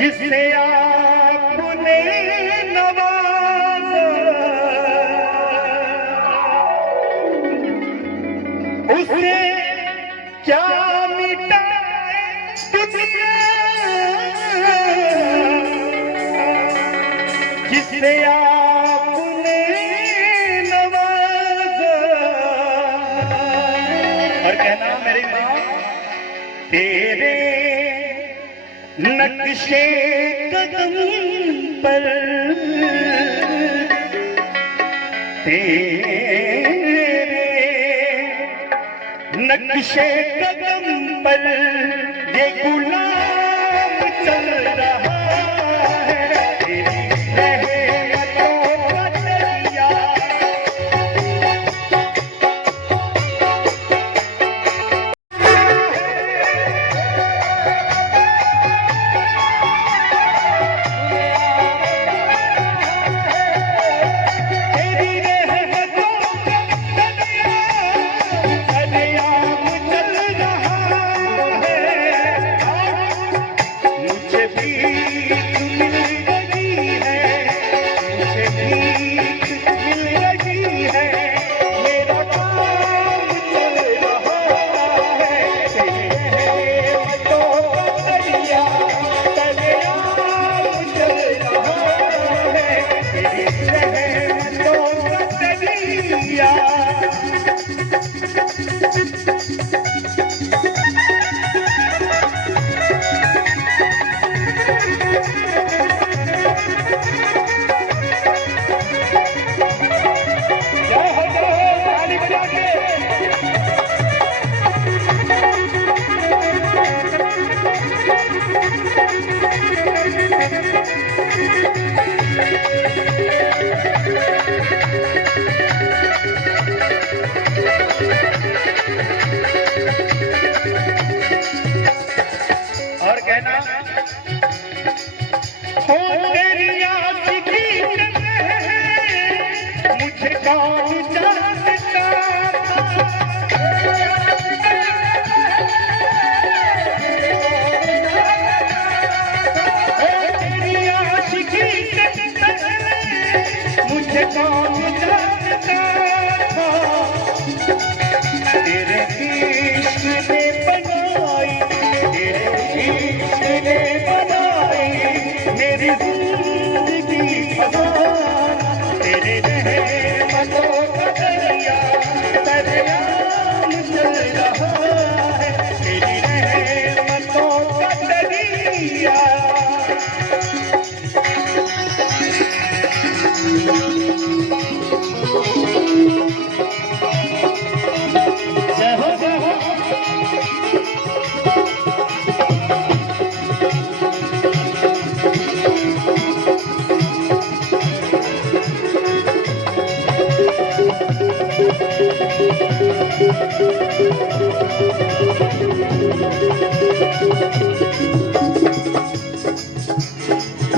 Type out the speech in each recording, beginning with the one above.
जिसने आपने नवाजा उसे क्या मिटाए दुनिया, जिसने आपने नवाजा। और कहना मेरी माँ तेरे नक्शे कदम पर, तेरे नक्शे कदम पर ये गुलाम चल रहा है। तेरी रहमतों का दरिया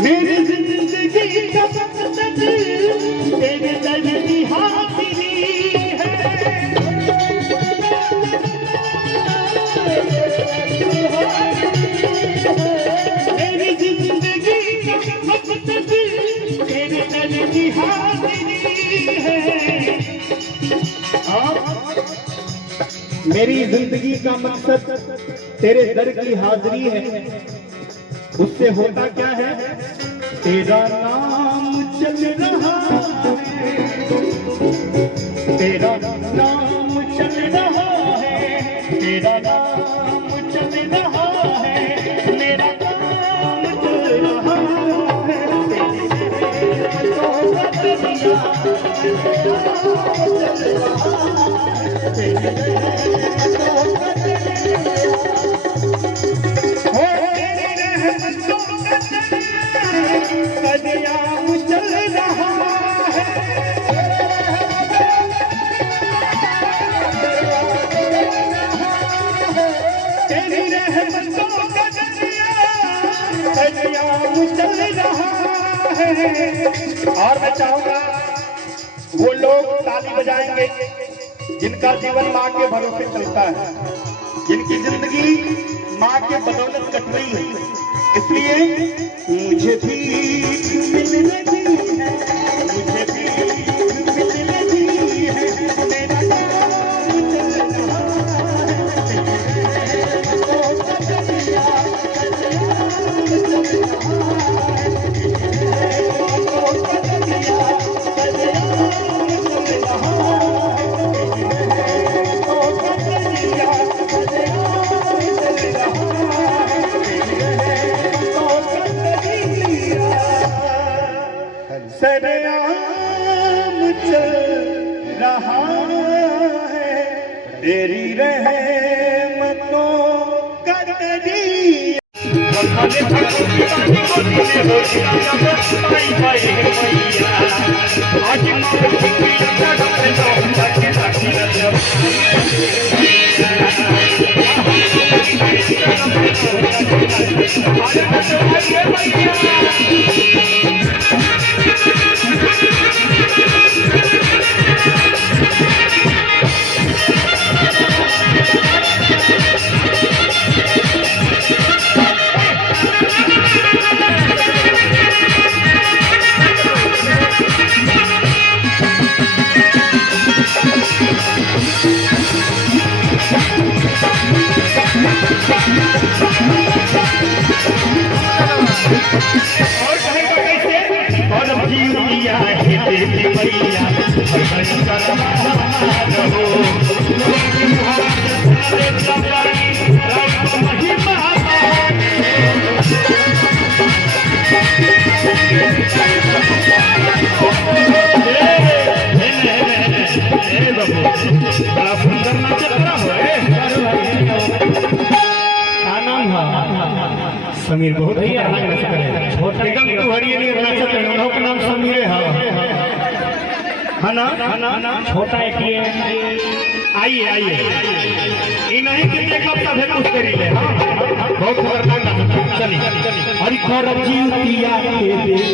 मेरी जिंदगी का मकसद तेरे दर की हाजिरी है। मेरी जिंदगी का मकसद तेरे दर की हाजिरी है। मेरी जिंदगी का मकसद तेरे दर की हाजिरी है। उससे होता क्या है? तेरा नाम चल रहा है, तेरा नाम चल रहा है, तेरा नाम चल रहा है, मेरा नाम चल रहा है। कदयाम चल रहा है, तेरी रहमतों का कदयाम चल रहा है। और मैं चाहूंगा वो लोग ताली बजाएंगे जिनका जीवन माँ के भरोसे चलता है, जिनकी जिंदगी माँ के बदौलत कट रही है। इसलिए मुझे भीख मिल रही है, मुझे भीख मिल रही है, मेरा काम चल रहा सरेआम चल रहा है, तेरी रहमतों का दरिया। और कहेगा कैसे? और जीविया है तेरी मैया, बड़ा सुंदर नाच रहा है। समीर बहुत बढ़िया छोटा एकदम तुहरिए लिए नाचत है, उनका नाम समीर है ना छोटा एक ये आइए आइए ये नहीं कि देखब सब है कुछ करी ले। हां बहुत खतरनाक नाचत चलिए हरि करब जीतिया के देवी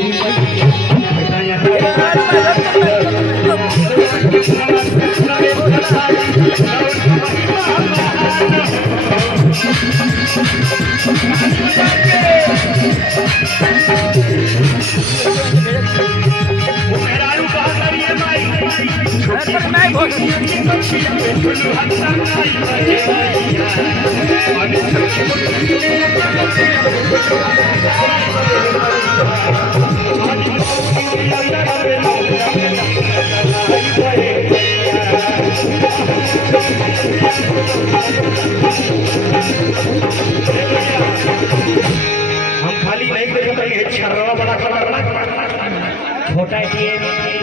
हम खाली नहीं देखते हैं छर्रा बड़ा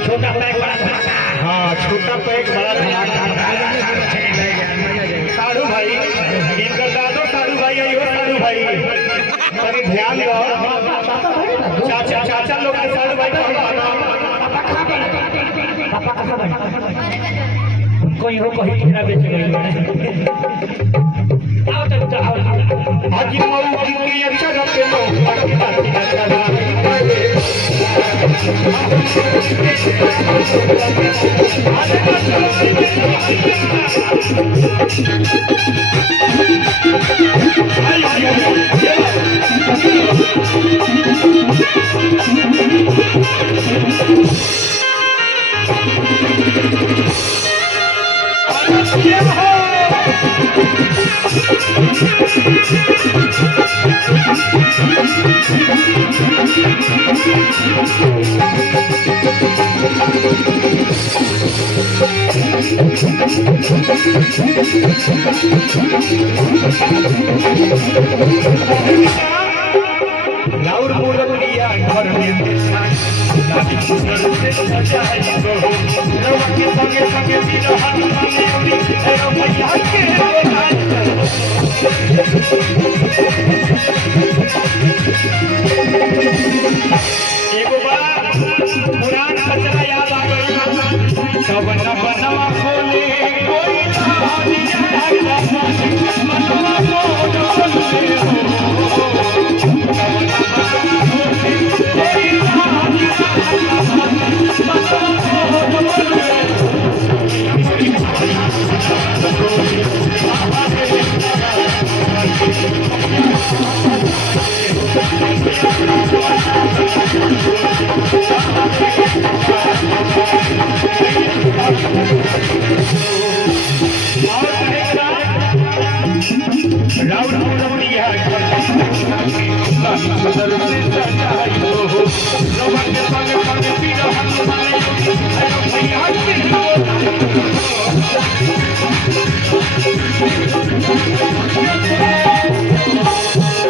छोटा पैक बड़ा धमाका। हाँ छोटा पैक बड़ा धमाका। साधु भाई इनका दादो साधु भाई आइयो साधु भाई तनी ध्यान दो चाचा लोग के साधु भाई कोई हो कोई कितना बेच गई आओ तो आओ आज मऊ के अच्छा रखे लो लाउर मूरत लिया घर में लाठी सुंदर से सजा है तो रवा के संगे संगे बिना हाथ में उड़ी एरो भैया के एगो बार पुरान खचरा याद आ गई तब न बनवा खोले कोई कहानी है मनवा को राउर मुरलिया सुंदर से सजाई हो रमन के संग संग पीर हनुमान अरे भैया के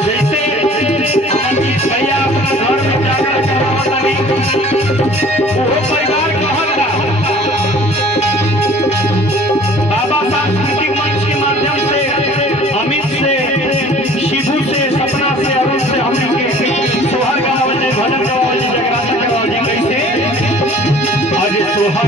जैसे भैया अपना घर में जाकर करावतानी वो परिवार कहता बाबा सांस्कृतिक मंच के माध्यम से अमित से शिबू से सपना से अरुण से हमने के सोहर गावल जी भजन गावल जी जगराता गावल जी कैसे आज सोहर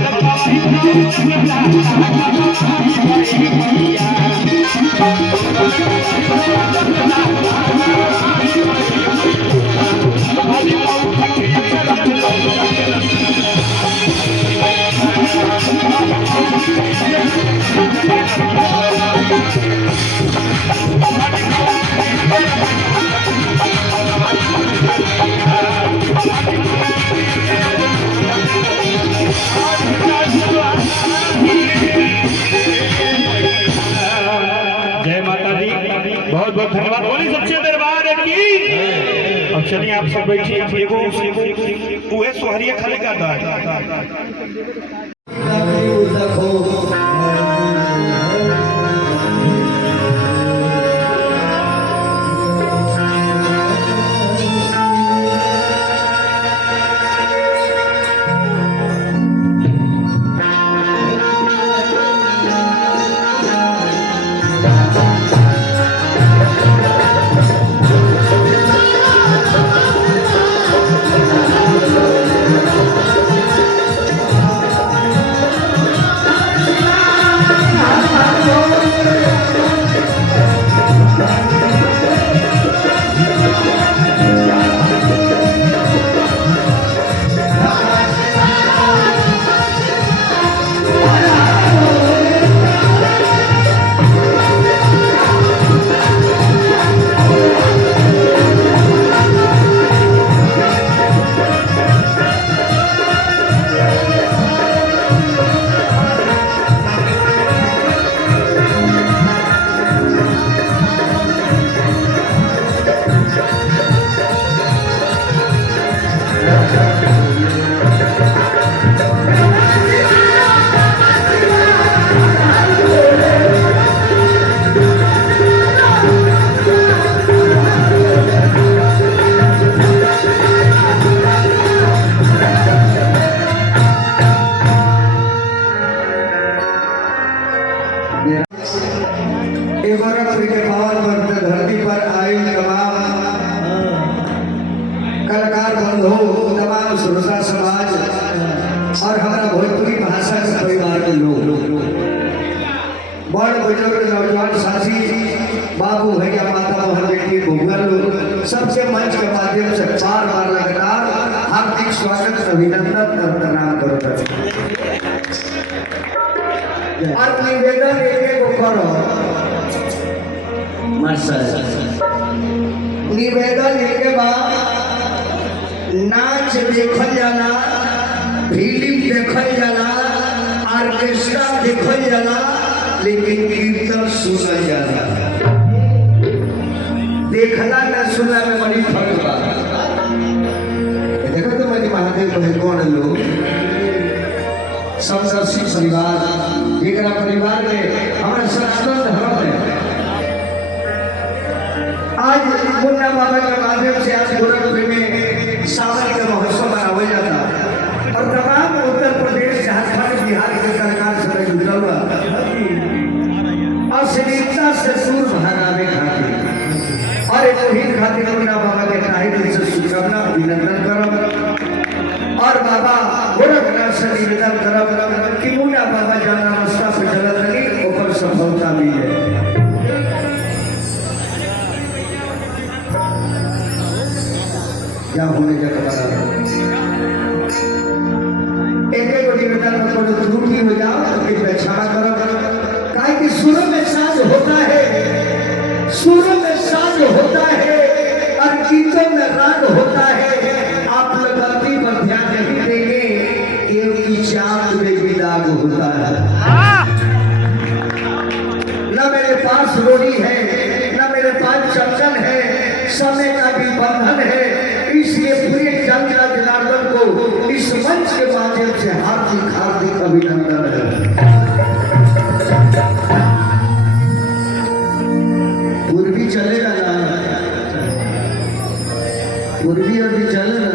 जय माता दी, बहुत बहुत धन्यवाद। बोली सच्चे दरबार की। अब चलिए आप सब बैठिए, एगो उहे सोहरिया खाने का था। कलाकार बंधु, तमाम श्रोता समाज और हमारा भोजपुरी भाषा के परिवार के लोग, बड़ बुजुर्ग नौजवान साथी, बाबू भैया, माता बहन, बेटी, भूगल लोग, सबसे मंच के माध्यम से बार बार लगातार हार्दिक स्वागत, अभिनंदन और प्रणाम करता हूं। और निवेदन एक करो, निवेदन एक बार नाच देखल जाला, फिल्म देखल जाला, ऑर्केस्ट्रा देखल जाला, लेकिन कीर्तन सुनल जाला। देखला न सुनला में बड़ी फर्क बा। देखो तो मेरी महादेव कौन लोग समदर्शी परिवार, एक परिवार में हमारा सनातन धर्म है। आज मुन्ना बाबा के माध्यम से आज गोरखपुर में सावन का महोत्सव मनाया जाता और तमाम उत्तर प्रदेश, झारखंड, बिहार के सरकार से जुड़ा हुआ अश्लीलता से दूर भगावे खातिर और वही खातिर मुन्ना बाबा के ताहिर से शुभकामना अभिनंदन करब और बाबा गोरखनाथ से निवेदन करब कि मुन्ना बाबा जाना रास्ता पे चलत रही ओकर सफलता मिले। क्या होने जगह एक एक निवेदन में कोई त्रुटि हो जाओ तो फिर क्षमा करो, काहे कि सुरों में साज होता है, सुरों में साज होता है और गीतों में राग होता है। आप लोग गलती पर ध्यान नहीं देंगे, क्योंकि चांद में भी दाग होता है। न मेरे पास रोड़ी है, न समय का भी बंधन है, इसलिए पूरे जनता जनार्दन को इस मंच के माध्यम से हार्दिक हार्दिक अभिनंदन है। पूर्वी चलेगा ना, पूर्वी अभी चले ना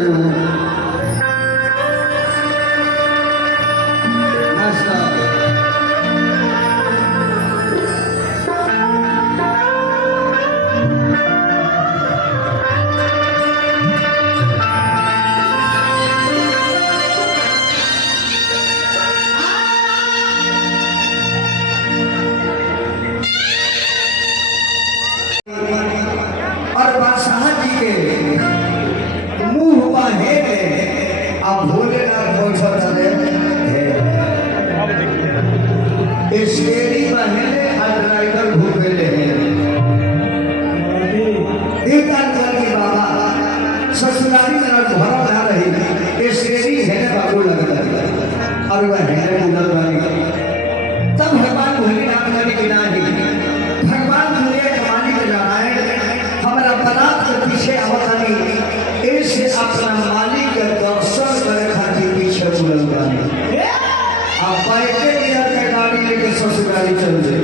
और बादशाह जी के मुंह बाहे अब भोलेनाथ बैठा चले स्टेरी बहने और ड्राइवर भूखेले एक अंकल की बाबा ससुराली में भरा ना रही स्टेरी है बाबू लगता और वह है उधर वाली तब भगवान भोलेनाथ ने गिना भगवान दुनिया कमानी के जाए हमारा बरात के पीछे आवतानी ऐसे अपना मालिक के दर्शन करे खातिर पीछे बुलल बानी आप बैठे गियर के गाड़ी लेके ससुराली चल जाए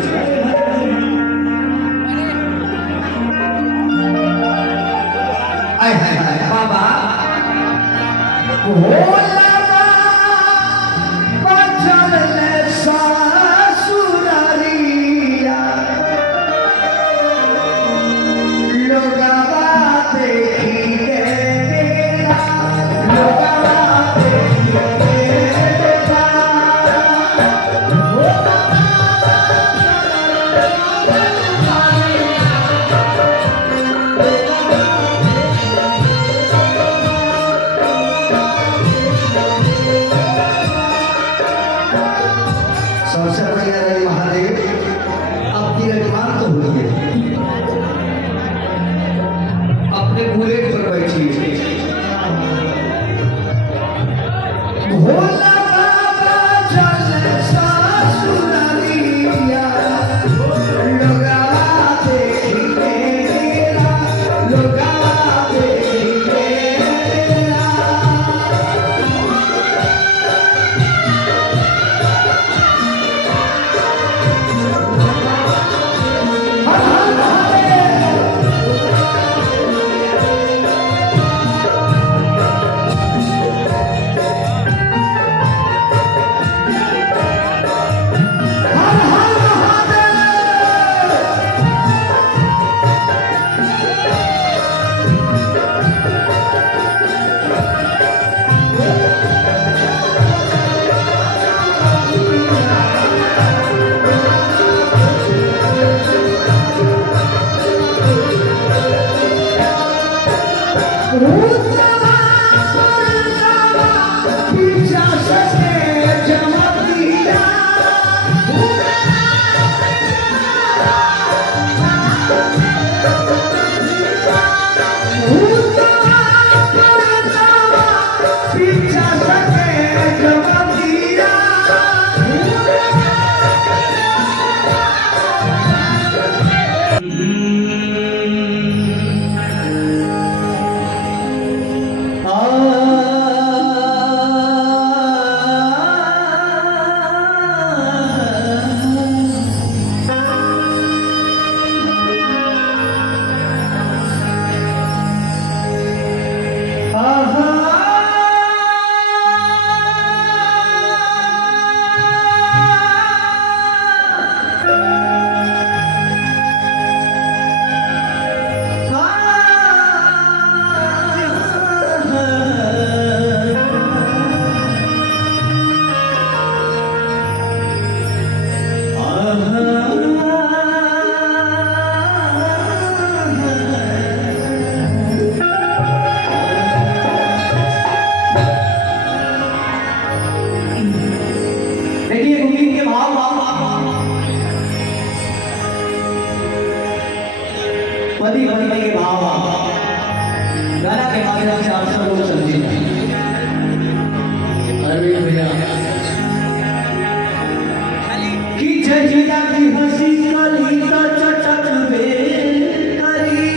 बाबा भोला बचल ले ससुरालिया लोगवा देखी के तेरा लोगवा देखी के तेरा सबसे बढ़िया रहे महादेव अब विराजमान तो होइए अपने बुलेट पर बैठिए भोला बाबा चल ससुरालिया लोगा देखी तेरा लोगा देखी तेरा पति पत्नी के भाव गाना के माध्यम से आप सब लोग समझिए। अरविंद भैया की जजिया की हंसी कली तो चटक बे करी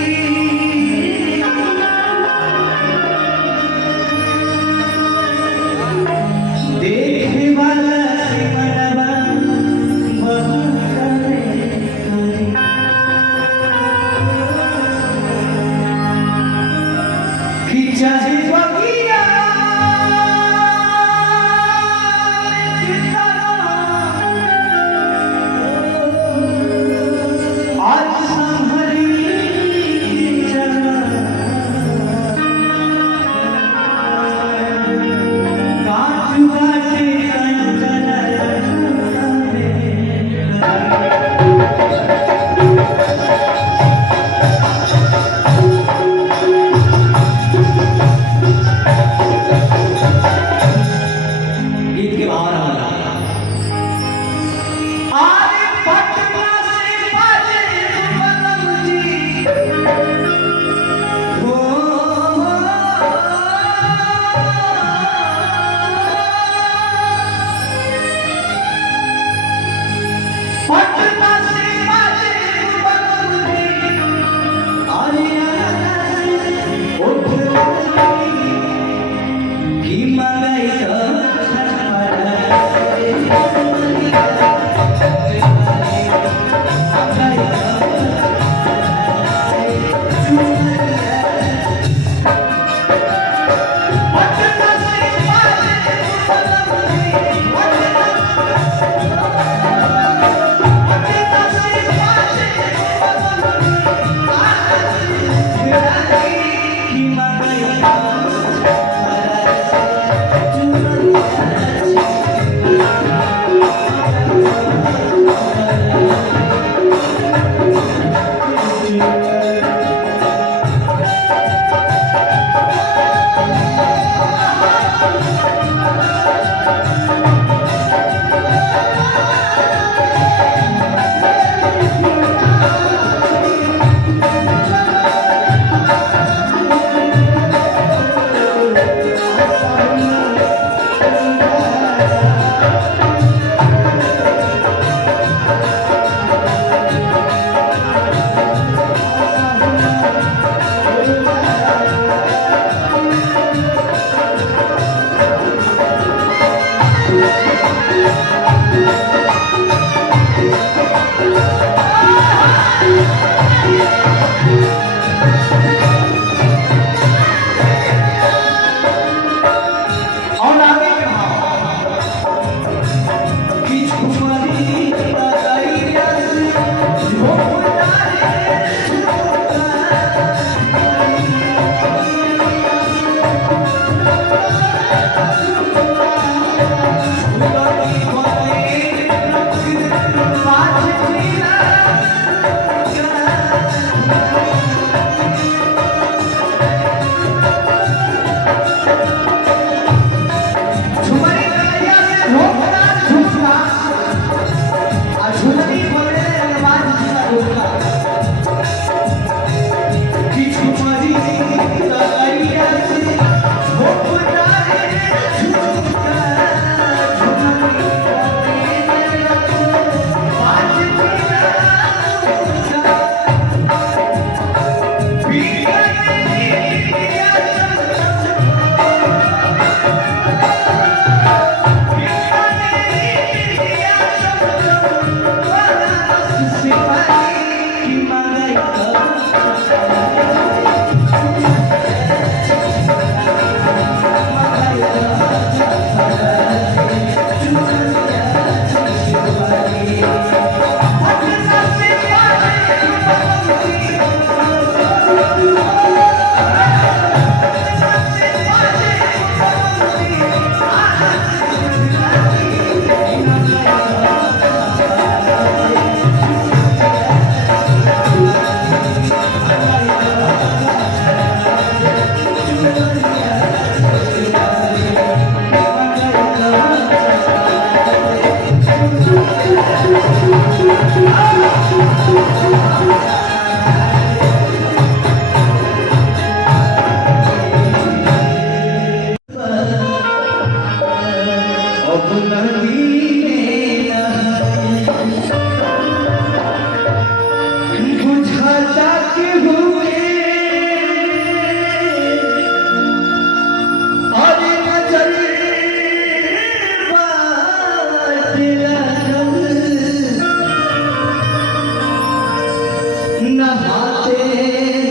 नहाते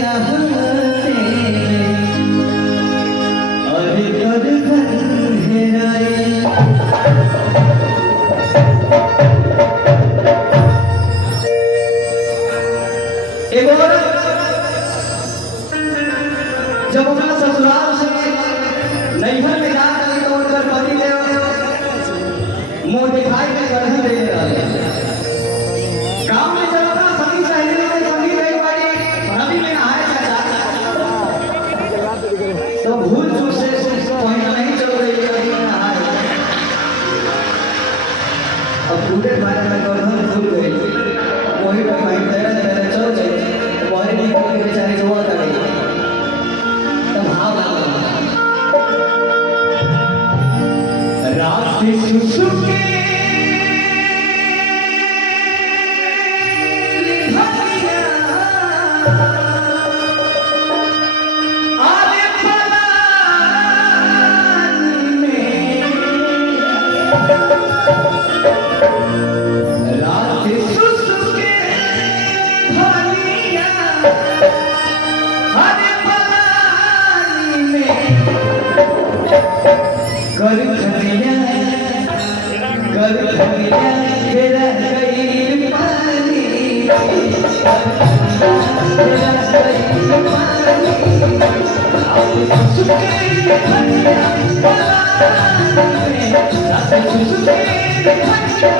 नहाते अरे कर हेराए एक और जब अपना ससुराल से नैहर में जाकर तो उनकर पति देव मुंह दिखाई के गढ़ दे रहे गांव में जब अपना सभी सहेली में सभी गई वाली नदी में नहाए जाता तो भूल चूक से पहुंचना नहीं चल रही नदी में नहाए अब पूरे बारे में गढ़ भूल गई वही पर भाई तेरा तेरा चल गई वही नहीं कोई बेचारे जोड़ा करेगी तब भाव रात सुसुके आले फलान में रात सुसुके भलिया आले फलान में कर खलिया तेरा गई पानी तेरा गई पानी सुखे भलिया पानी सुखे भलिया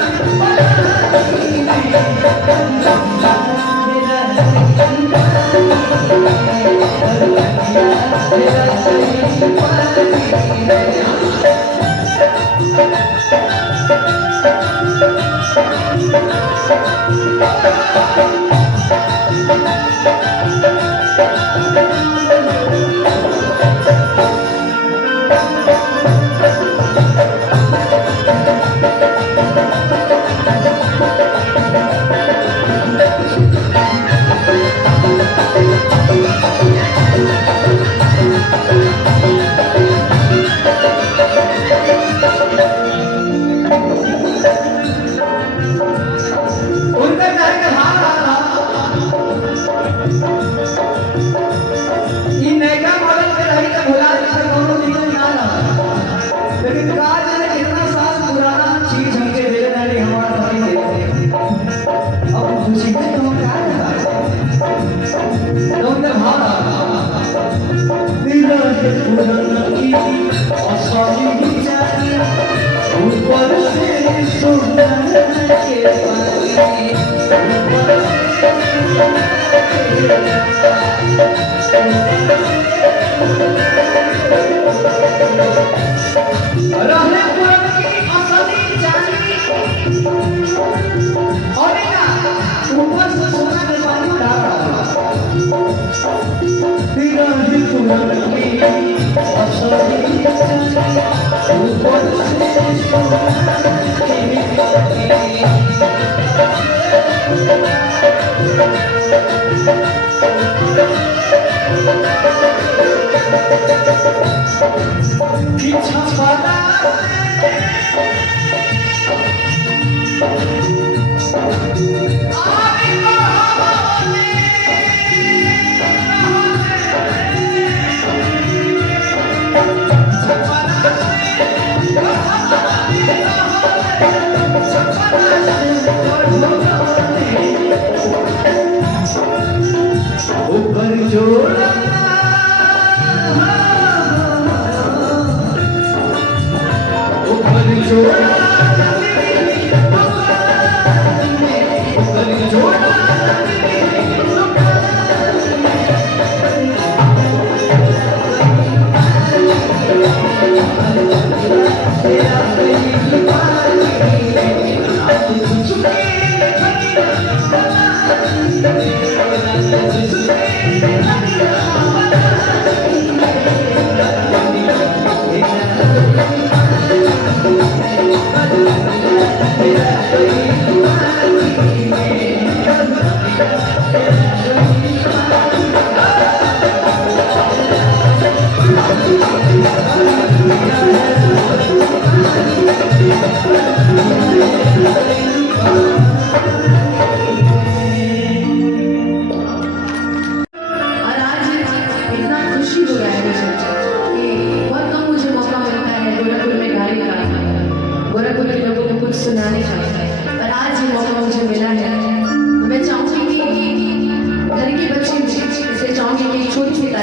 ऊपर से सुना के रहने पुरन की असली जानी और ऊपर से सोना के पानी उड़ा रहा तेरा ही पुरन की असली जानी ऊपर से सोना के पीछा पड़ा ऊपर जोड़ा ऊपर जोड़ा ऊपर जोड़ा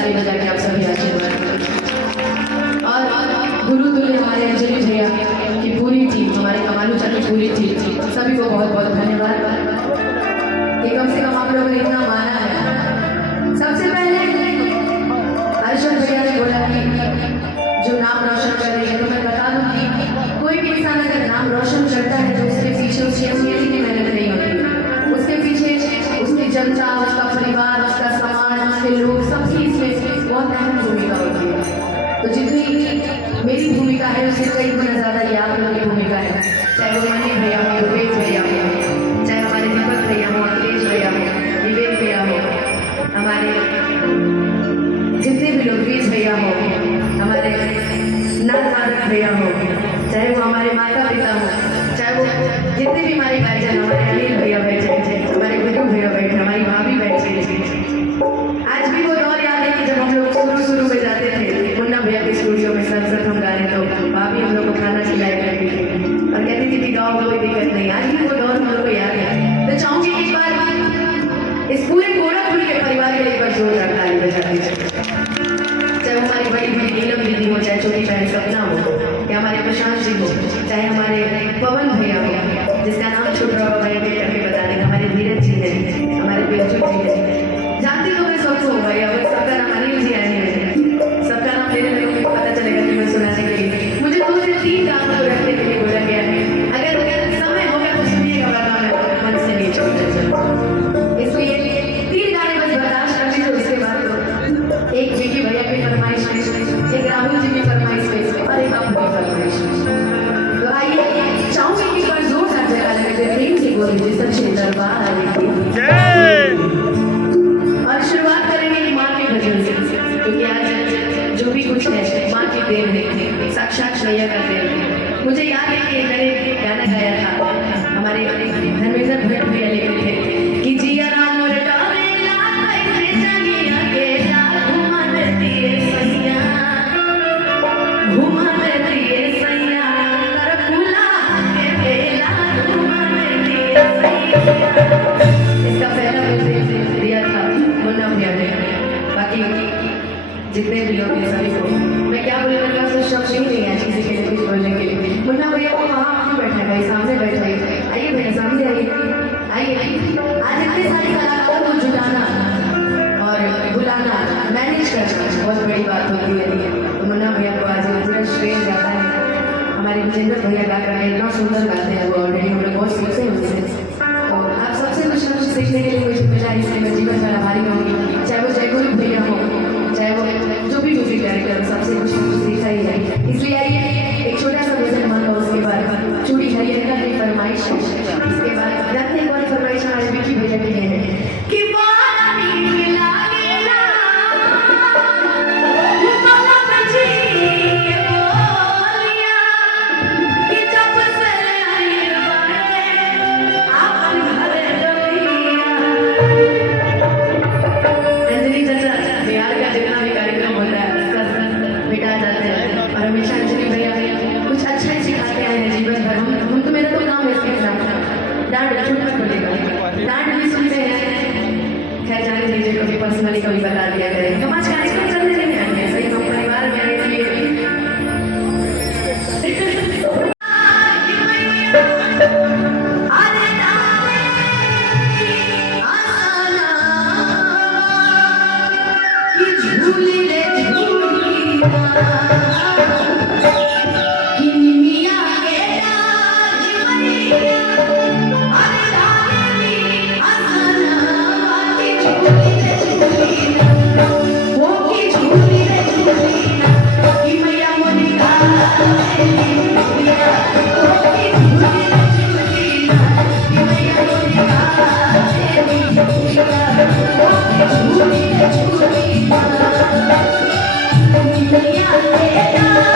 ताली बजा के आप सभी आशीर्वाद करें। और गुरु तुल्य हमारे अंजलि भैया की पूरी टीम, हमारे कमालू चा की पूरी टीम, सभी को बहुत बहुत धन्यवाद कि कम से कम आप लोगों ने इतना माना है। सबसे पहले अर्जुन भैया ने बोला कि जो नाम रोशन कर रही है, तो मैं बता दूं कि कोई भी इंसान अगर नाम रोशन करता है तो उसके पीछे उसकी अकेले की मेहनत नहीं होती, उसके पीछे उसकी जनता, उसका परिवार, उसका समाज, उसके लोग, सबकी इसमें बहुत अहम भूमिका होती है। तो जितनी मेरी भूमिका है उससे कई गुना ज़्यादा ये आप लोगों की भूमिका है, चाहे वो मनी भैया हो, रुपेश भैया हो, चाहे हमारे दीपक भैया हो, अखिलेश भैया हो, विवेक भैया हो, हमारे जितने भी लोग, वीज भैया हो, हमारे नागवादक भैया हो, चाहे वो हमारे माता पिता हो, चाहे वो जितने भी हमारे गार्जियन, हमारे अनिल भैया बैठे, हमारे गुरु भैया बैठे, हमारी भाभी बैठे। आज भी वो दौर याद है कि जब हम लोग शुरू में जाते थे मुन्ना भैया के स्टूडियो में, सब हम गा रहे तो भाभी हम लोग को खाना खिलाया करती थी और कहती थी कि गाओ, कोई दिक्कत नहीं। आज भी वो दौर हम लोग को याद है। तो चाहूँगी एक बार इस पूरे गोरखपुर के परिवार के लिए एक बार जोरदार ताली बजा दीजिए। चाहे हमारी बड़ी बड़ी नीलम दीदी हो, चाहे छोटी बहन सपना हो, या हमारे प्रशांत जी हो, चाहे हमारे पवन भैया हो, जिसका नाम छोड़ रहा हो भाई करके बता देंगे, हमारे धीरज जी है, हमारे बेजू जी है, जानती हो मैं सबको भाई, अब सबका नाम अनिल जी आए हैं, सबका नाम लेने में लोगों को पता चलेगा कि मैं सुनाने के लिए मुझे 2 से 3 काम को रखने के लिए बोला गया है। अगर समय होगा तो सुनिएगा, वरना मैं मन से नहीं छोड़ना। इसलिए 3 गाने बस बर्दाश्त कर लीजिए, उसके बाद एक विकी भैया की फरमाइश, एक राहुल जी की फरमाइश और एक अपनी फरमाइश। तो आइए चाहूँगी कि एक बार जोरदार जगह लगे प्रेम से बोल दीजिए सच्चे दरबार की। और शुरुआत करेंगे माँ के भजन से, क्योंकि आज जो भी कुछ है माँ की देन है, साक्षात मैया का देन है। मुझे याद है कि मैंने गाना गाया था, हमारे धर्मेंद्र भट्ट भैया लिखे थे कि जिया राम मोर डालेला कैसे जगिया के लाल घुमन दिए सैया, घुमन दिए सैया, कर फूला के बेला घुमन दिए सैया। इसका पहला म्यूजिक दिया था मुन्ना भैया ने। बाकी जितने भी लोग हैं सभी को मैं क्या बोलूँ, मेरे पास तो शब्द ही नहीं है किसी के लिए कुछ बोलने के लिए। मुन्ना भैया को वहाँ क्यों बैठा है, सामने बैठा है, आइए भैया सामने आइए। आज इतने सारे कलाकारों को जुटाना और बुलाना, मैनेज करना बहुत बड़ी बात होती है। तो मुन्ना भैया को आज पूरा श्रेय जाता है। हमारे विजेंद्र भैया गा कर इतना सुंदर गाते हैं वो, ऑलरेडी हम लोग बहुत सीखते हैं उनसे। तो आप सबसे कुछ न कुछ सीखने के लिए मुझे मिला, इसलिए मैं जीवन भर आभारी होंगी। चाहे वो जयगुरु भैया हो, चाहे वो जो भी म्यूजिक डायरेक्टर, सबसे कुछ न कुछ सीखा ही है। इसलिए आइए एक छोटा सा भजन मानो, उसके बाद चूड़ी हरियर का एक फरमाइश है, इसके बाद रखने वाली फरमाइश हमारे विकी भैया के लिए है कि हमेशा अंजलि भैया कुछ अच्छा ही सिखाते आए हैं जीवन भर। हम तो, मेरा तो नाम है इसके खिलाफ डांट, झूठ मत बोलेगा, डांट भी सुनते हैं। खैर जाने दीजिए, कभी पर्सनली कभी बता दिया करें। हम आज कार्यक्रम चलने नहीं आएंगे, सही हम परिवार में Yeah.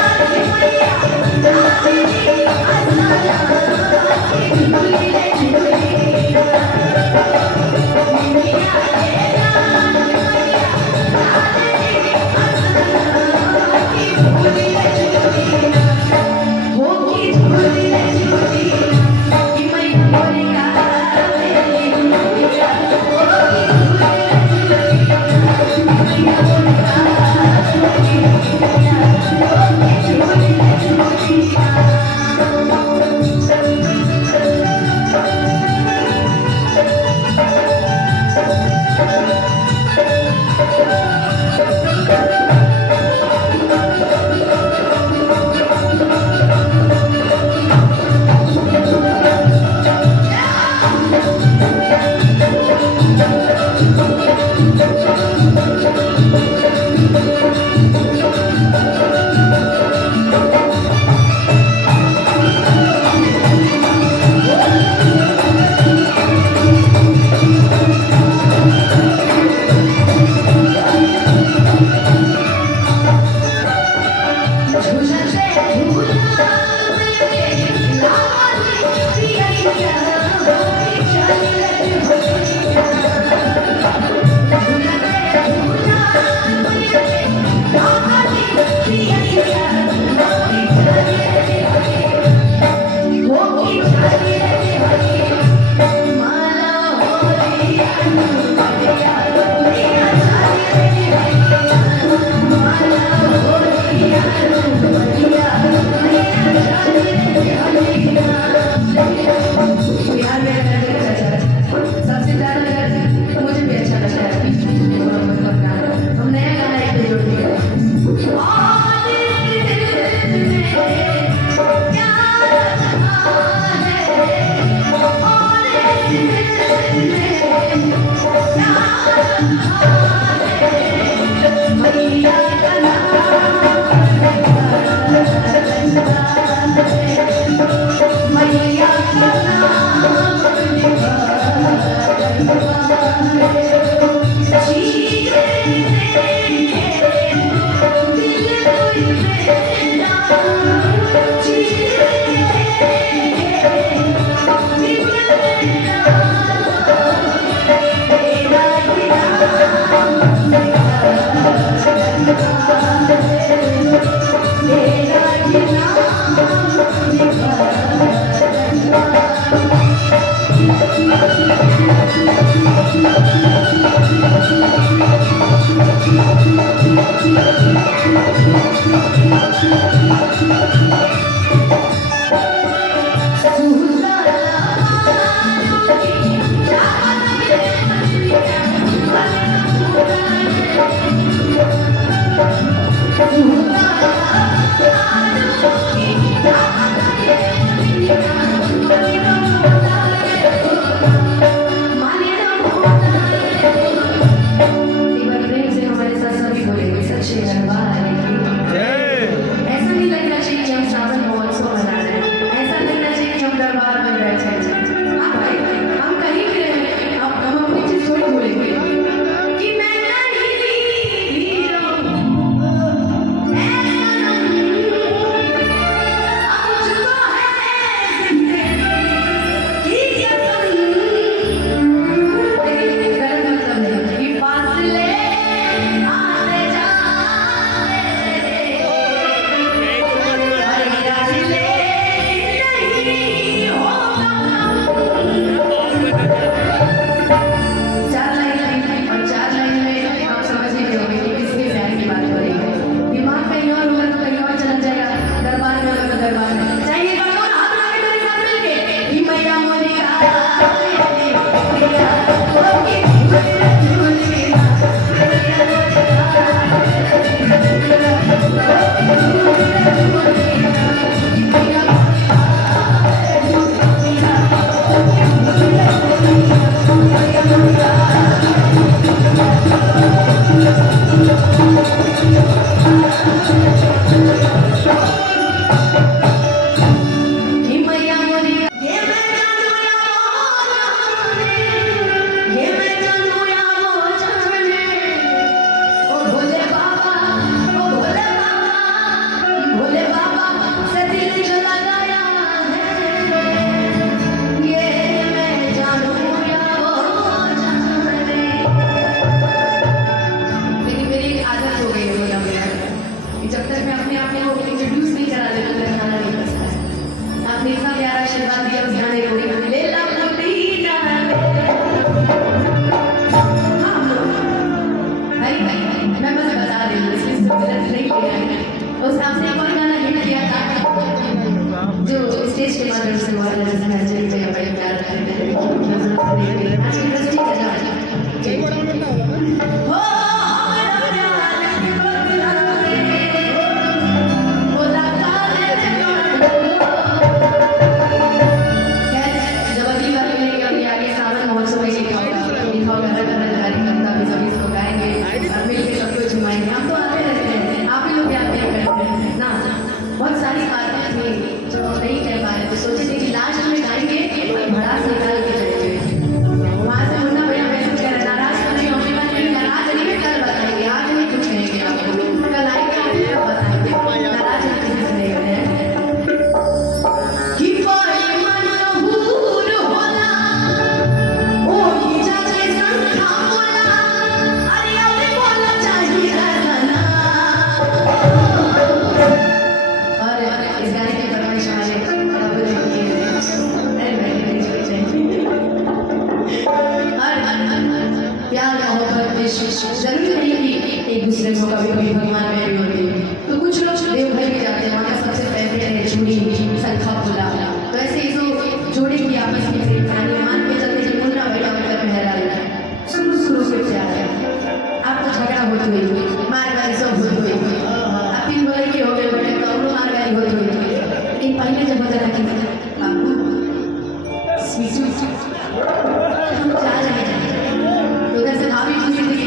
स्वीट स्वीट हम जा रहे हैं तो उधर से भाभी पूछी थी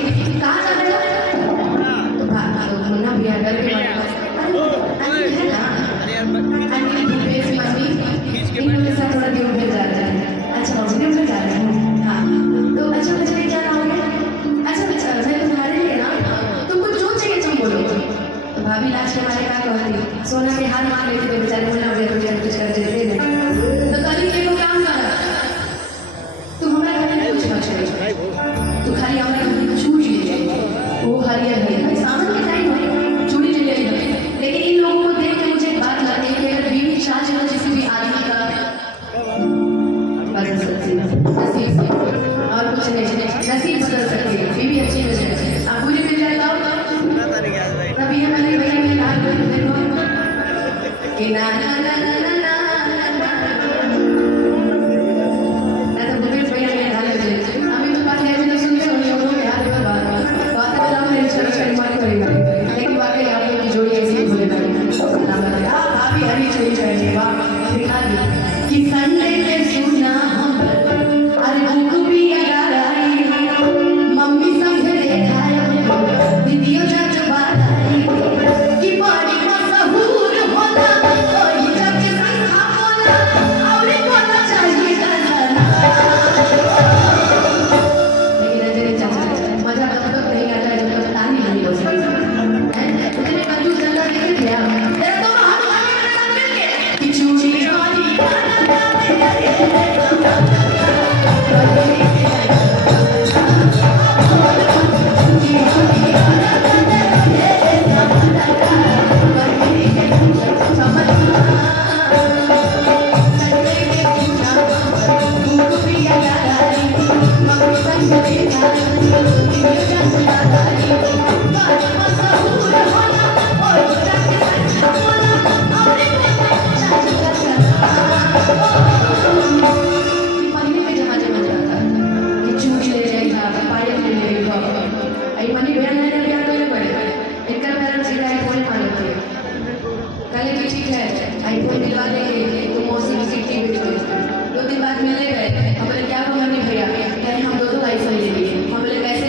सोना के हाथ मांग लेते थे बेचारे, बोला मुझे कुछ कर देते नहीं। तो कभी के वो काम करा, तू हमारे घर में कुछ मत करे, तू खाली हमारे चूड़ी ले जाए, वो हरियर है सामान के टाइम है, चूड़ी ले जाए। लेकिन इन लोगों को देख के मुझे एक बात लगती है कि अगर बीवी चाह चलो किसी भी आदमी का बदल सकती है, नसीब और कुछ नहीं, नसीब बदल सकती है, बीवी अच्छी हो जाए, आप पूरी मिल जाए तभी हमारे भैया ने लाल देखो कि ना ना ना ना ना ना तो भूपेश भैया ने ढाल दे अभी तो बात है जो सुन सुन लोगों के हाथ में बात है ना मेरे छोटे छोटे मार करेगा, लेकिन वाकई आप लोग की जोड़ी ऐसी भूले नहीं। आप ही हरी चोरी चाहिए वाह दिखा दी कि संडे के सुना हम अरे बुक भी अगर आई मम्मी सब देखा दीदियों जा चुपा कि बड़ी मशहूर होना कोई जब के संग बोला और बोलना चाहिए लेकिन अजय चाचा मजा तब तक नहीं आता है जब तक ताली नहीं हो सकती। इतने कंजूस जनता देख लिया तेरा तो हाथ मिलके कि चूड़ी आईफोन दिलवा देंगे तो मौसी की सिटी बेच दो। 2 दिन बाद मिले गए, हम बोले क्या कहो मम्मी भैया, कहे हम 2 आईफोन ले लिए। हम बोले कैसे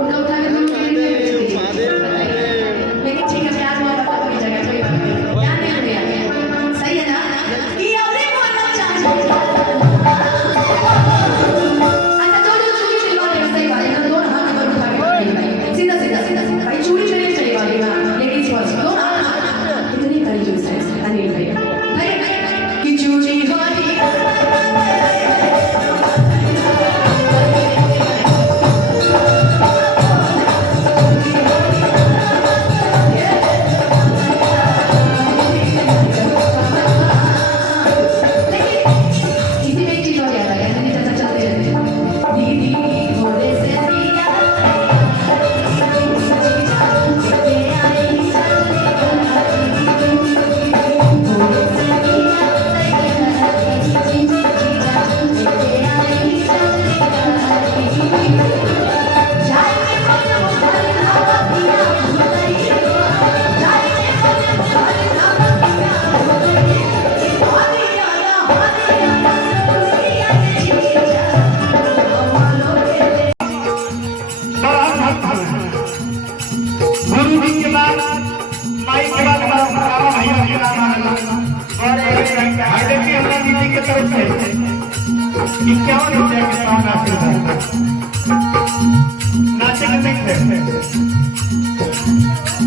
उनका उठा के 2 मिनट में बेच दिए। लेकिन ठीक है प्याज हुआ पता कोई जगह कोई बात नहीं, क्या नहीं भैया सही है ना कि अरे बोलना चाहिए। अच्छा जो चूड़ी दिलवा दे सही बात है, 2 हाथ में उठा के सीधा सीधा सीधा सीधा भाई चूड़ी चली चली वाली ना, लेकिन फर्स्ट 2 इतनी करी जो है अनिल भैया कि चूड़ी वाली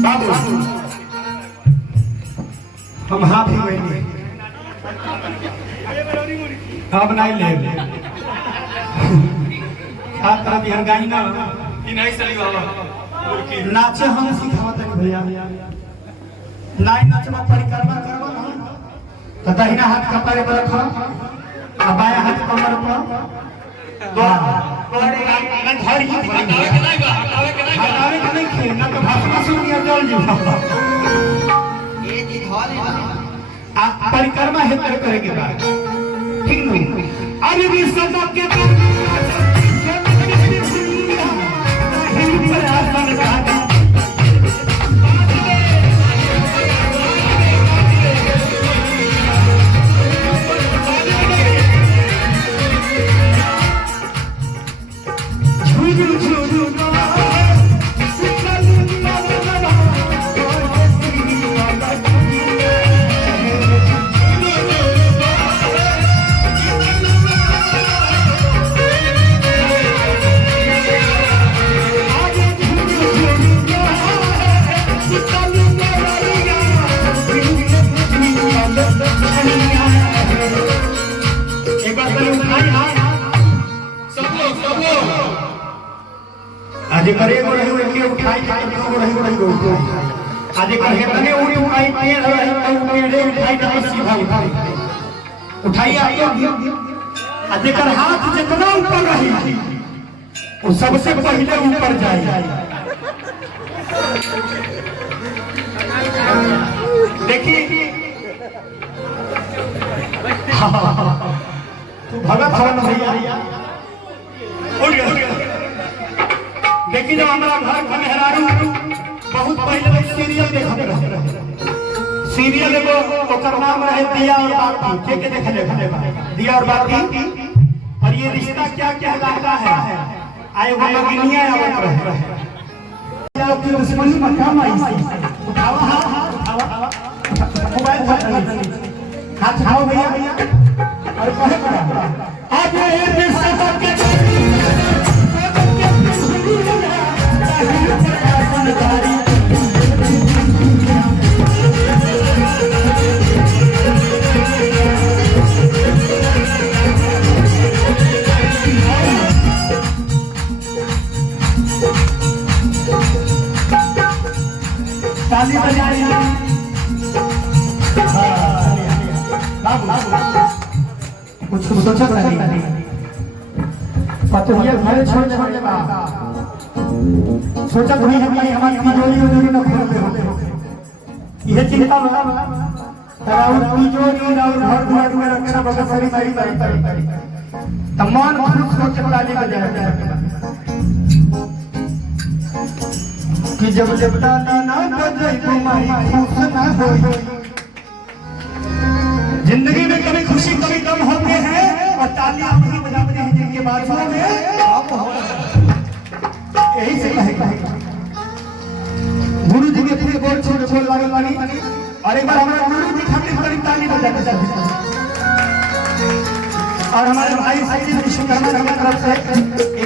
बाबू हम हाथ ही वही अब नहीं ले छात्र बिहार गाई ना नहीं चली बाबा नाचे हम सिखावत है भैया नाई नचना परिक्रमा करवा तो दाहिना हाथ कपारे पर रखो और बायां हाथ कमर पर हटावे के नहीं खे ना तो भाषण सुन के जल जो ये जी हॉल आ परिक्रमा हेतर करे के बाद ठीक नहीं अरे भी सदा के बाद Stop आज करे को रही के उठाई को रही को आज करे तने उठाई पेड़ रही तो पेड़े उठाई तो सीधा उठाई आइए आज कर हाथ जितना ऊपर रही वो सबसे पहले ऊपर जाए। देखिए भगत हवन भैया देखिए जब हमारा घर का मेहरारू बहुत पहले सीरियल देखते रहे सीरियल एगो ओकर नाम रहे दिया और बाती के देख ले दिया और बाती और ये रिश्ता क्या कहलाता है आए वो लगिनिया आवत रहे आपकी दुश्मनी मकाम आई उठावा उठावा मोबाइल हाथ उठाओ भैया और कहे पड़ा आज ये रिश्ता के ताली बजाई कुछ सोचा नहीं पता है घर छोड़ छोड़ने का सोचा नहीं है भाई हमारी तिजोरी उजोरी न खोलते होते यह चिंता वाला तराउर तिजोरी और घर द्वार में रखना बगल सारी सारी तमाम खुश होकर ताली बजाए कि जब जब ताली ना बजे तुम्हारी खुश ना हो। जिंदगी में कभी खुशी कभी गम होते हैं और तालियां नहीं बजाते हैं जिनके बाजुओं में यही से कहे गुरु जी के पूरे बोल छोड़ लागल वाली और एक बार हमारे गुरु जी खातिर बड़ी ताली बजाते और हमारे भाई सचिन विश्वकर्मा की तरफ से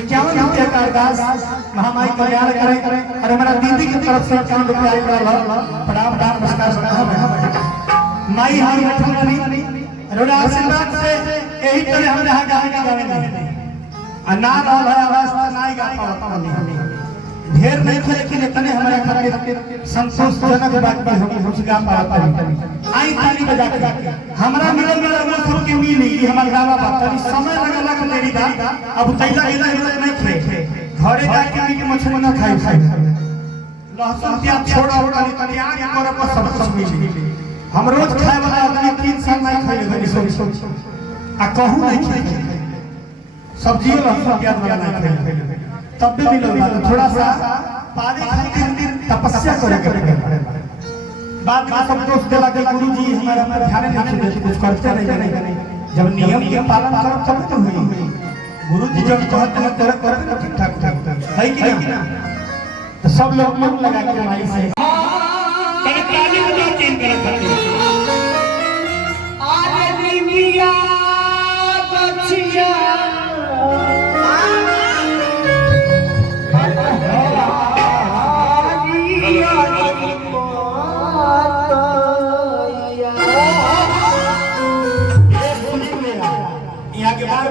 51 रुपये का अरदास महामाई कल्याण करें और हमारा दीदी की तरफ से 51 रुपया प्रणाम नमस्कार माई हमारी बैठनी रोड़ा आशीर्वाद से यही तरह हम यहाँ गाने ना आवाज ना गा पाता ढेर नहीं थे लेकिन इतने हमारे खातिर संतोषजनक बात भी होगी हम गा पाता आई ताली बजा के हमरा मिलल वाला वो सब के मिली कि हमर गावा बात तनी समय लगला के मेरी दा अब तैला इला नहीं थे घरे जाके मीट मछली न खाई लहसुन प्याज छोड़ा तनी तनी आग पर पर सब मिली हम रोज खाए वाला आदमी 3 साल नहीं खाइले बनी सोच आ कहूं नहीं खाई सब्जी लहसुन प्याज वाला नहीं खाइले तब भी मिलल थोड़ा सा पानी खातिर तपस्या करे के बाद में सब दोस्त देला के गुरुजी हमारा ध्यान नहीं देते कुछ करते नहीं जब नियम के पालन करब तब तो होई गुरुजी जब कहते हैं तेरा कर ठीक ठाक है कि ना तो सब लोग मन लगा के भाई से तने ताली बजा चेंज करत आरे मिया बचिया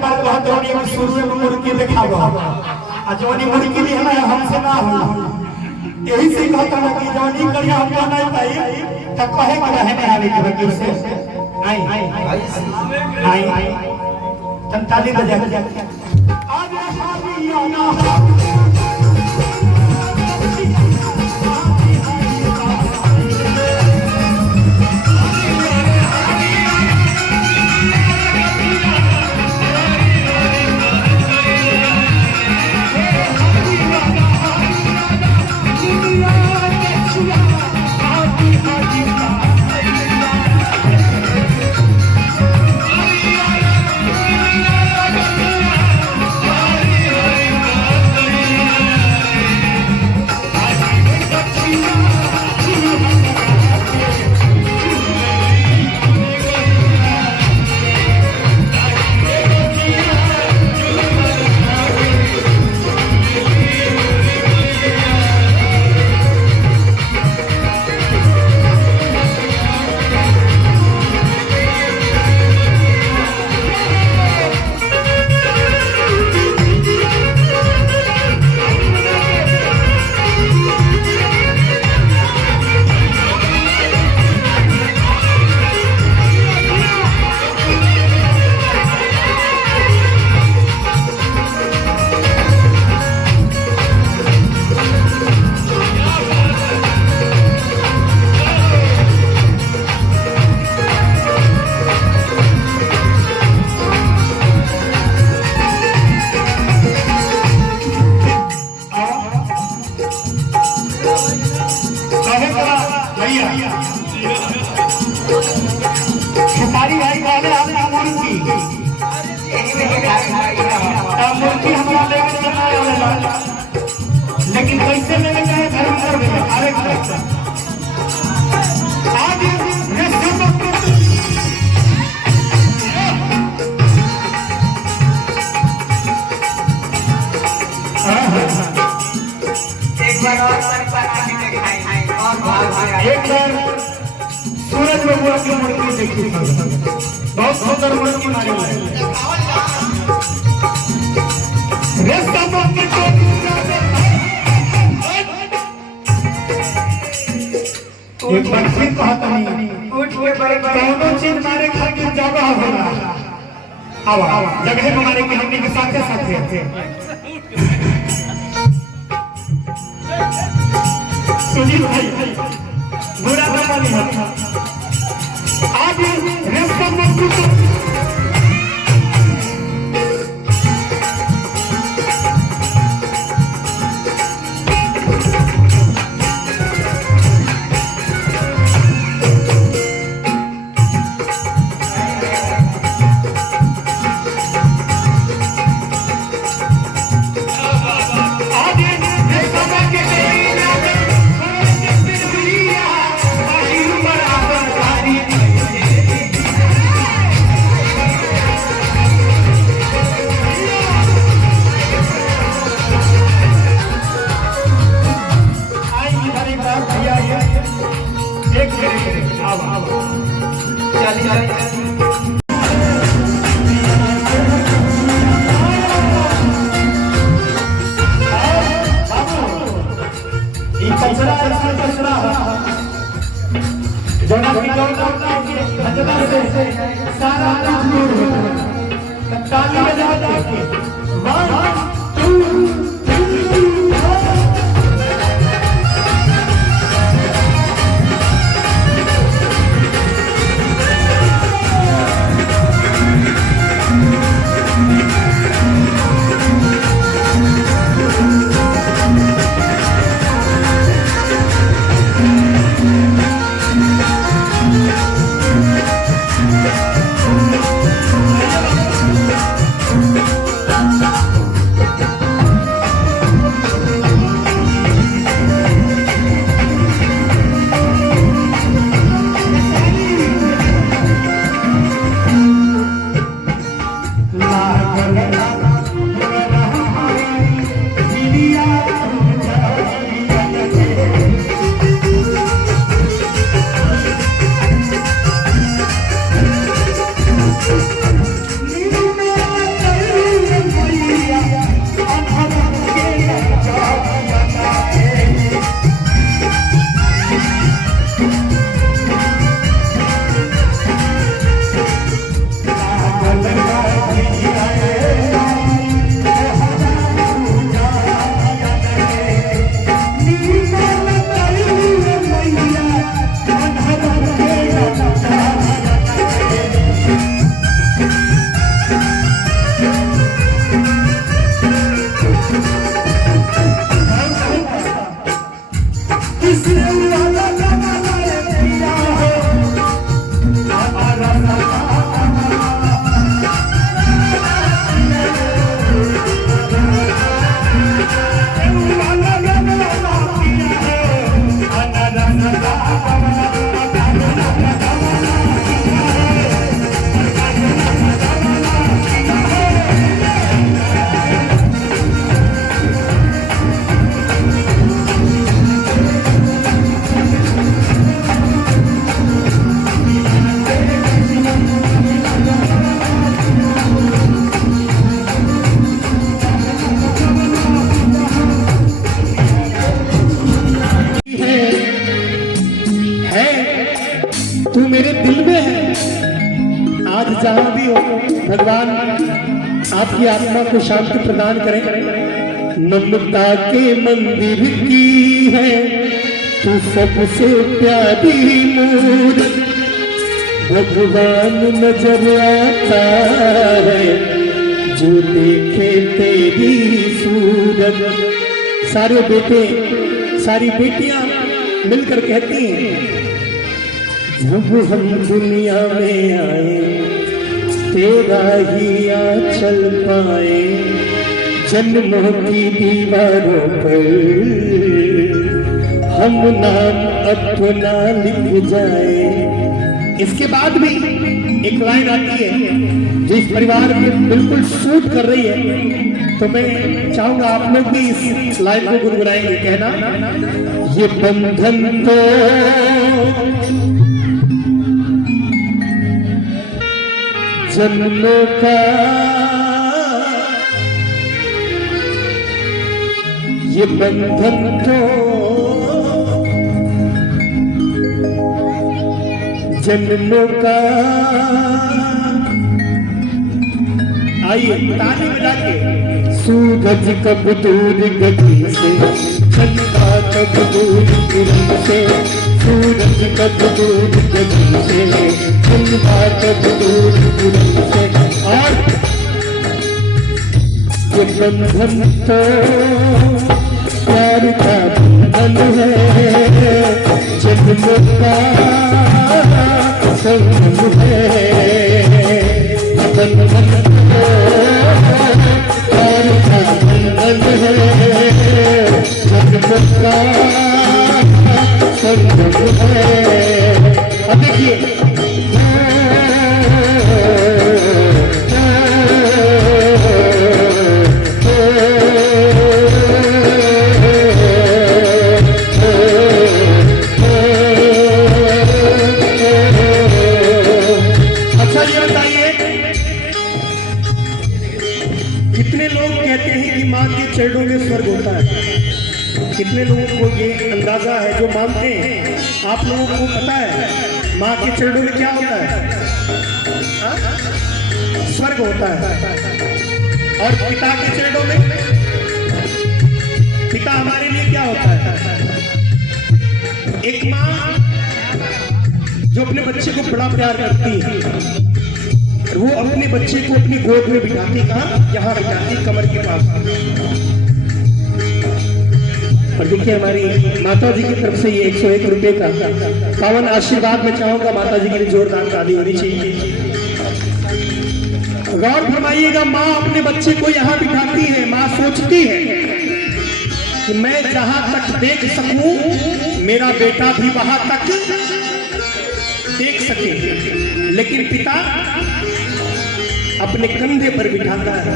बार बहुत होनी है शुरू में मुर्गी दिखावा आ जवानी मुर्गी भी हमें हमसे ना हो यही से कहता है कि जवानी करिया हम नहीं पाई त कहे के रहने वाली के से आई ताली बजा आज हाबियाना लेकिन कैसे मैंने कहा धर्म कर देगा अरे आज ये सब एक बार सूरज बबुआ की मूर्ति देखी बहुत सुंदर मूर्ति मारी एक बार फिर कहता नहीं दोनों चीज मारे खातिर जगह होला आवा जगह हमारे के हमने के साथे साथे सुनील भाई बुरा ना मानी आज रेस्टो में जहां भी हो भगवान आपकी आत्मा को शांति प्रदान करें। ममता के मंदिर की है तू सबसे प्यारी मूरत, भगवान नजर आता है जो देखे तेरी सूरत। सारे बेटे सारी बेटियां मिलकर कहती हैं जब हम दुनिया में आए तेरा ही आंचल पाए, जन्मों की दीवारों पर हम नाम अपना लिख जाए। इसके बाद भी एक लाइन आती है जो इस परिवार में बिल्कुल सूट कर रही है, तो मैं चाहूंगा आप लोग भी इस लाइन को गुनगुनाएंगे। कहना, ये बंधन तो जन्मों का, ये बंधन तो जन्मों का। आइए ताली बजा के। सूरज कब दूर गगन से, चंदा कब दूर किरण से, सूरज कब दूर गगन से, चंदा कब दूर किरण से। और ये बंधन तो प्यार का बंधन है, जन्मों का संगम है। बंधन तो प्यार का बंधन है, जन्मों का संगम है। अब देखिए, कितने लोग कहते हैं कि माँ के चरणों में स्वर्ग होता है? कितने लोगों को ये अंदाजा है जो मानते हैं? आप लोगों को पता है माँ के चरणों में क्या होता है? स्वर्ग होता है। और पिता के चरणों में, पिता हमारे लिए क्या होता है? एक माँ जो अपने बच्चे को बड़ा प्यार करती है, वो अपने बच्चे को अपनी गोद में बिठाती, कहाँ? यहाँ बिठाती, कमर के पास। और देखिए हमारी माता जी की तरफ से ये 101 रुपए का पावन आशीर्वाद में चाहूंगा माता जी के लिए जोरदार ताली होनी चाहिए। गौर फरमाइएगा, माँ अपने बच्चे को यहाँ बिठाती है। माँ सोचती है कि मैं जहां तक देख सकूं मेरा बेटा भी वहां तक देख सके, लेकिन पिता अपने कंधे पर बिठाता है।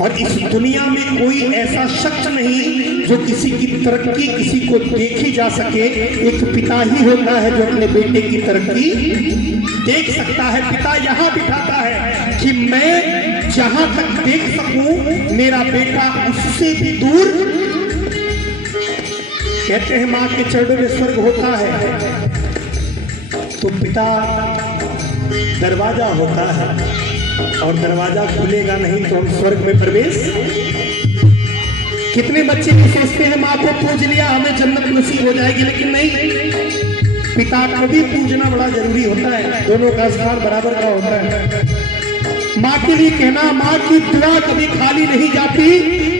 और इस दुनिया में कोई ऐसा शख्स नहीं जो किसी की तरक्की किसी को देखी जा सके, एक पिता ही होता है जो अपने बेटे की तरक्की देख सकता है। पिता यहाँ बिठाता है कि मैं जहां तक देख सकूं मेरा बेटा उससे भी दूर। कहते हैं माँ के चरणों में स्वर्ग होता है, तो पिता दरवाजा होता है, और दरवाजा खुलेगा नहीं तो हम स्वर्ग में प्रवेश। कितने बच्चे भी सोचते हैं माँ को पूज लिया हमें जन्नत नसीब हो जाएगी, लेकिन नहीं, पिता को भी पूजना बड़ा जरूरी होता है। दोनों का स्थान बराबर का होता है। माँ के लिए कहना, माँ की दुआ कभी खाली नहीं जाती,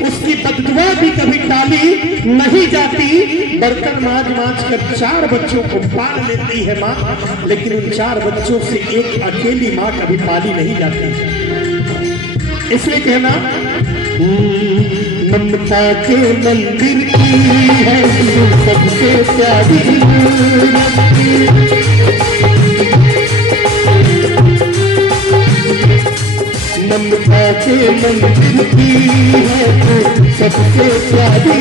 उसकी बददुआ भी कभी टाली नहीं जाती। बर्तन मांज मांज कर 4 बच्चों को पाल लेती है माँ, लेकिन उन 4 बच्चों से एक अकेली माँ कभी पाली नहीं जाती। इसलिए कहना, ममता के मंदिर की है सबसे प्यारी ममता के मंदिर की है सबसे प्यारी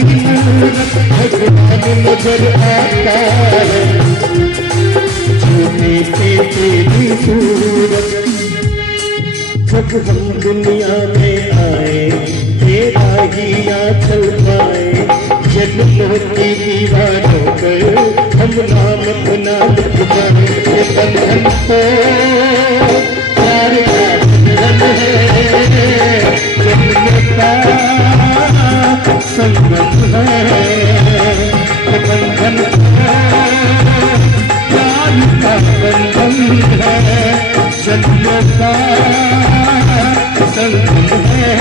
भगवान नजर आता है झूठे से तेरी सूरत। जब हम दुनिया में आए तेरा ही आंचल पाए, जन्मों की दीवारों पर हम नाम अपना लिख जाए। ये बंधन तो प्यार का बंधन है, जन्म का संगम है। ये बंधन प्यार का बंधन है, जन्म का संगम है।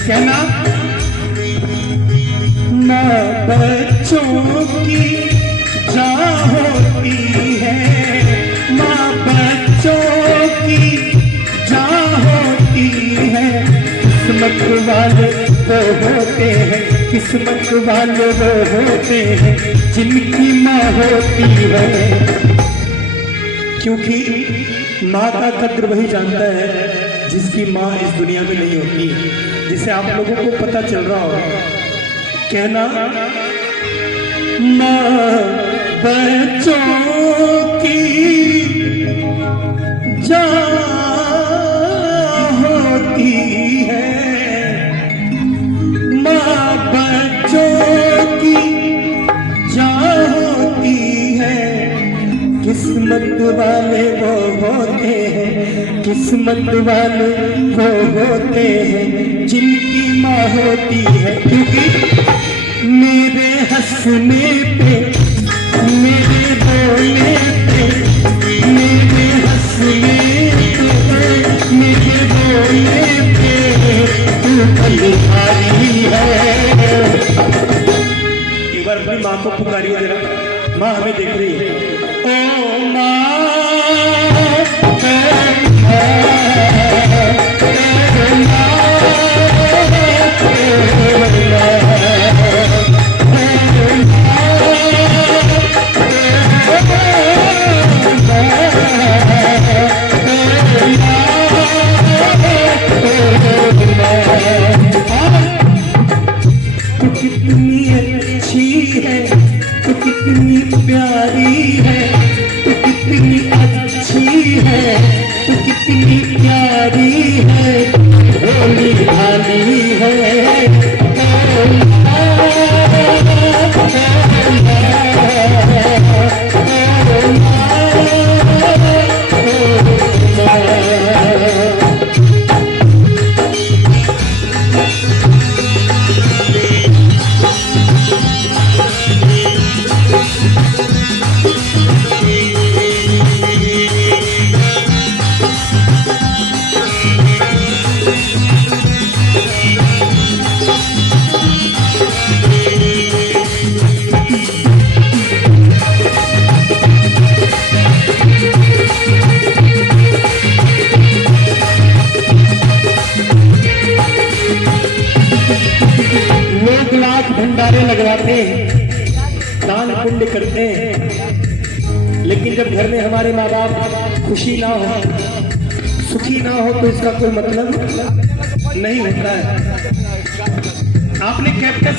कहना, माँ बच्चों की जान होती है, माँ बच्चों की जान होती है, किस्मत वाले वो होते हैं, किस्मत वाले वो होते हैं जिनकी माँ होती है। क्योंकि माँ का कद्र वही जानता है जिसकी माँ इस दुनिया में नहीं होती। जिसे आप लोगों को पता चल रहा हो, कहना माँ बच्चों की जान होती है, माँ बच्चों की जान होती है। किस्मत वाले वो होते हैं, किस्मत वाले वो होते हैं जिनकी माँ होती है। क्योंकि मेरे हंसने पे, मेरे बोलने पे, मेरे हंसने पे, मेरे बोलने पे तू बलिहारी है। एक बार अपनी माँ को पुकारिए जरा, माँ हमें देख रही है। ओ माँ तू कितनी अच्छी है, तू कितनी प्यारी है, तू कितनी अच्छी है, तू कितनी प्यारी है, भोली भाली है। भंडारे लगवाते हैं, दान पुण्य करते हैं, लेकिन जब घर में हमारे माँ बाप खुशी ना हो, सुखी ना हो, तो इसका कोई मतलब नहीं होता है। आपने कैप्टन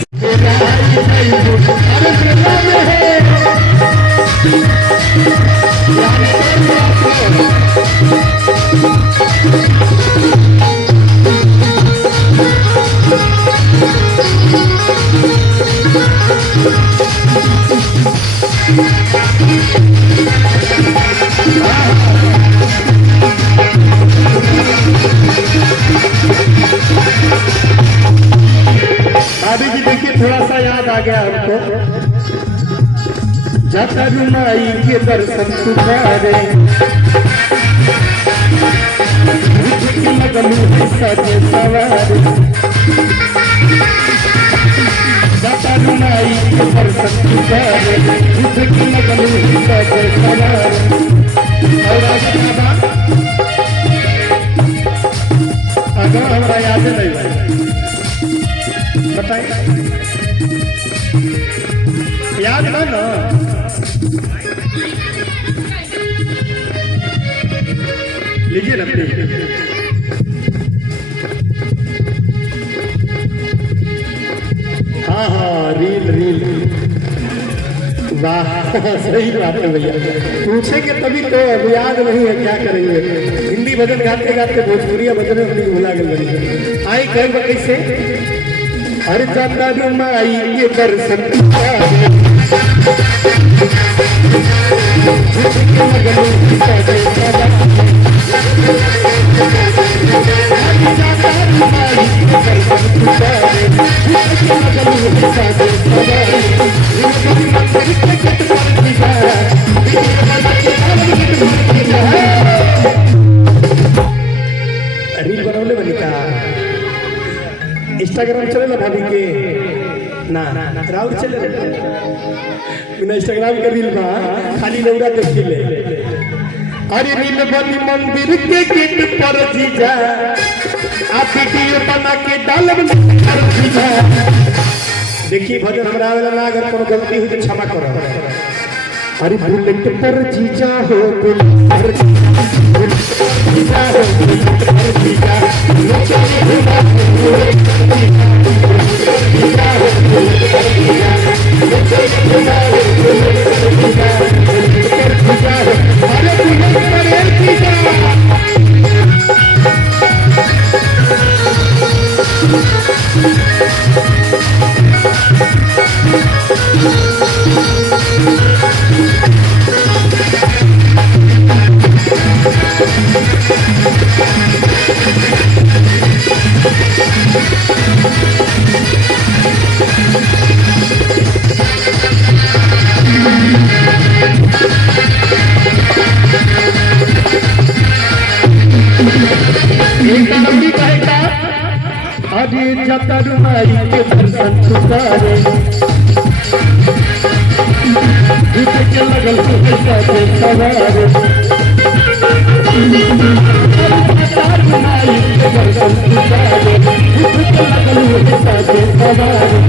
भाभी जी देखिए, थोड़ा सा याद आ गया हमको। जाता रुमाई के दर्शन तुम्हारे, सजे सवारे, जाता रुमाई के दर्शन तुम्हारे, सजे सवारे। और आगे हमारा याद नहीं भाई, बताइए याद ना ना। लीजिए ना प्लीज। हाँ हाँ, रील रील, वाह सही बात है भैया, पूछेंगे तभी तो। अब याद नहीं है, क्या करेंगे। हिंदी भजन गाते गाते भोजपुरिया भजन अपनी भुला गए। आई कह कैसे, हर जाता रुमाई के दर्शन रील बनवले बनी का इंस्टाग्राम चले भाभी के ना राउर चले बिना इंस्टाग्राम के रील बा खाली लौरा देखी ले। अरे रील बनी मंदिर के गेट पर जीजा आप वीडियो बना के डालब देखिए भजन हमरा वाला ना, अगर कोनो गलती हुई तो क्षमा करो। अरे बुलेट पर जीजा हो बुलेट पर जीजा हो बुलेट पर जीजा अरे बुलेट पर जीजा अरे जतर माई के दर्शन पुकारे के लगल साथे सवारे जतर माई के दर्शन पुकारे के लगल साथे सवारे